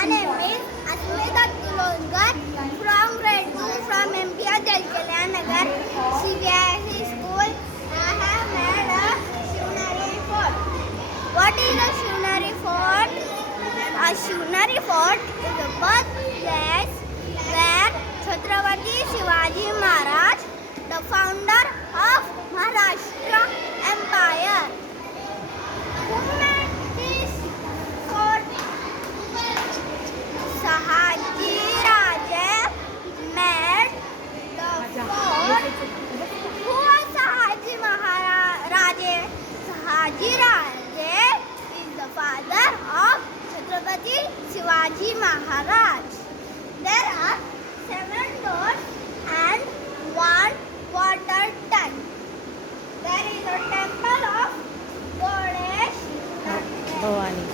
My name is Asmita Tulongar from grade 2 from MPR Jalkalanagar CBSE school. I have made a Shivnari fort. What is a Shivnari fort? A Shivnari fort is a birthplace where Chhatrapati Shivaji Maharaj, the founder of Maharashtra Empire, who made this fort. Sahaji Raje made the fort. Who was Sahaji Maharaja? Sahaji Raje is the father of Chhatrapati Shivaji Maharaj. There are 7 doors and 1 water tank. There is a temple of Goddess Bhavani.